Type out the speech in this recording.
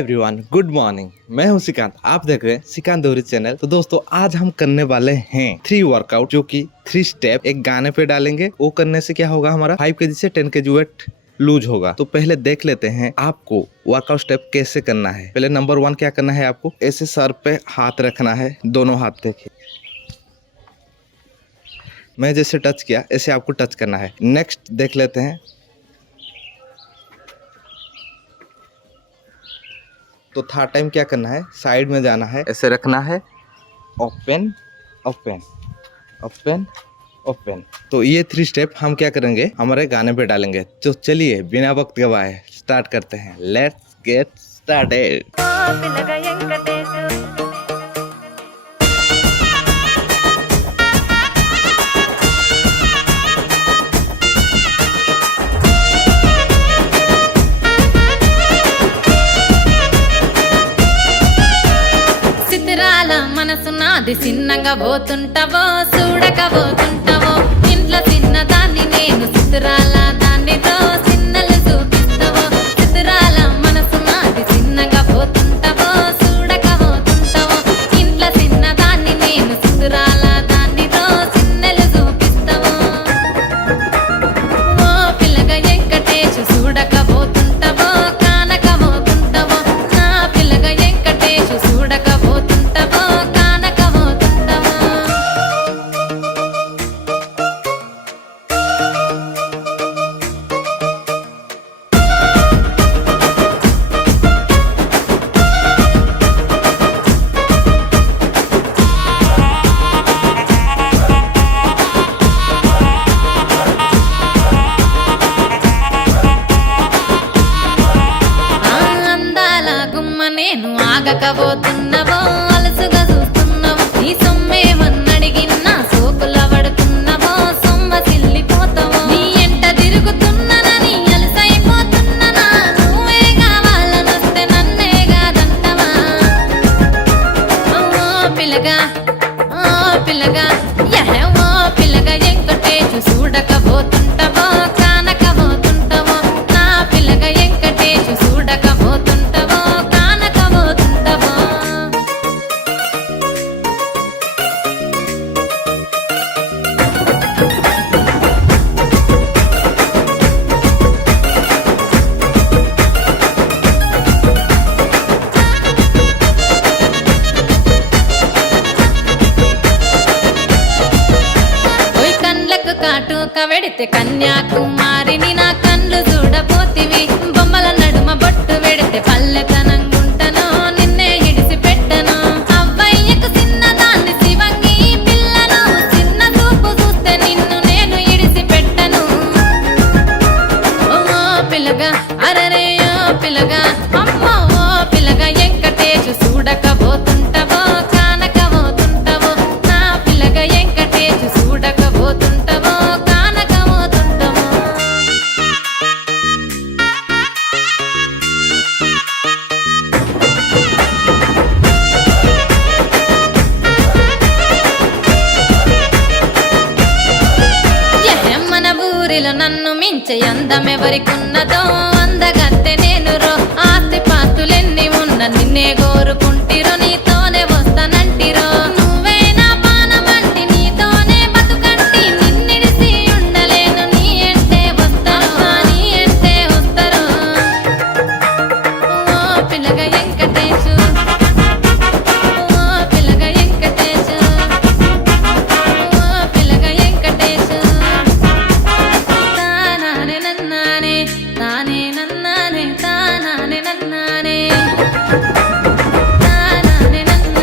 Everyone, good morning. मैं हूं श्रीकांत, आप देख रहे हैं श्रीकांत दोहरी चैनल। तो दोस्तों आज हम करने वाले हैं 3 वर्कआउट, जो कि 3 स्टेप एक गाने पे डालेंगे। वो करने से क्या होगा, हमारा 5 kg से 10 kg वेट लूज होगा। तो पहले देख लेते हैं आपको वर्कआउट स्टेप कैसे करना है। पहले नंबर 1 क्या करना है, आपको ऐसे सर पे हाथ रखना है, दोनों हाथ। देखिए मैं जैसे टच किया ऐसे आपको टच करना है। नेक्स्ट देख लेते हैं। तो थर्ड टाइम क्या करना है, साइड में जाना है, ऐसे रखना है, ओपन ओपन ओपन ओपन। तो ये 3 स्टेप हम क्या करेंगे, हमारे गाने पे डालेंगे। तो चलिए बिना वक्त गवाए स्टार्ट करते हैं। Let's get started. మనసు నాది చిన్నగా పోతుంటావో, చూడక పోతుంటావో, ఇంట్లో చిన్నదాన్ని నేను చిత్రాల దానితో చిన్నలు చూపిస్తావో. చిత్రాల మనసు నాది చిన్నగా పోతుంటావో, చూడక పోతుంటావో, ఇంట్లో చిన్నదాన్ని నేను చిత్రాల దానితో చిన్నలు చూపిస్తావో. ఓ పిల్లగా వెంకటేశు చూడక పోతుంటావో, కానక పోతుంటావో, నా పిల్లగా వెంకటేశు చూడక పోతుంటావో. నేను ఆగకపోతున్నావో, అలసుగా చూస్తున్నావో, నీ సొమ్మేమన్నడిగిన్నా సోకుల పడుతున్నావో, సొమ్మ సిల్లిపోతావో. నీ ఎంట తిరుగుతున్నానని అలసైపోతున్నానా, నువ్వే కావాలనొస్తే నన్నే కాదంటవా. ఓ పిల్లగా ఓ పిల్లగా ఓ పిల్లగా వెంకటేశు చూడకపోతుంటావో, కానకపోతుంటావో, నా పిల్లగా వెంకటేశు చూడకపోతుంటావో. కాటుక వెడితే కన్యాకుమారిని నా కళ్ళు చూడపోతివి. బొమ్మల నడుమ బొట్టు వెడితే పల్లెతనంగుంటను, నిన్నే ఇడిసి పెట్టను. అవ్వయ్యకు చిన్నదాన్ని శివంగి పిల్లను, చిన్న చూపు చూస్తే నిన్ను నేను ఇడిసి పెట్టను. ఓ పిల్లగా అరరే ఓ పిల్లగా, అమ్మో ఓ పిల్లగా వెంకటేశు చూడకపోతుంటావో, కానకపోతుంటావో, నా పిల్లగా వెంకటేశు చూడకపోతుంటావో. నన్ను మించే అందమెవరికున్నదో, అందగత్తె నేను రో. ఆస్తి పాస్తులెన్ని ఉన్న నిన్నే కోరుకు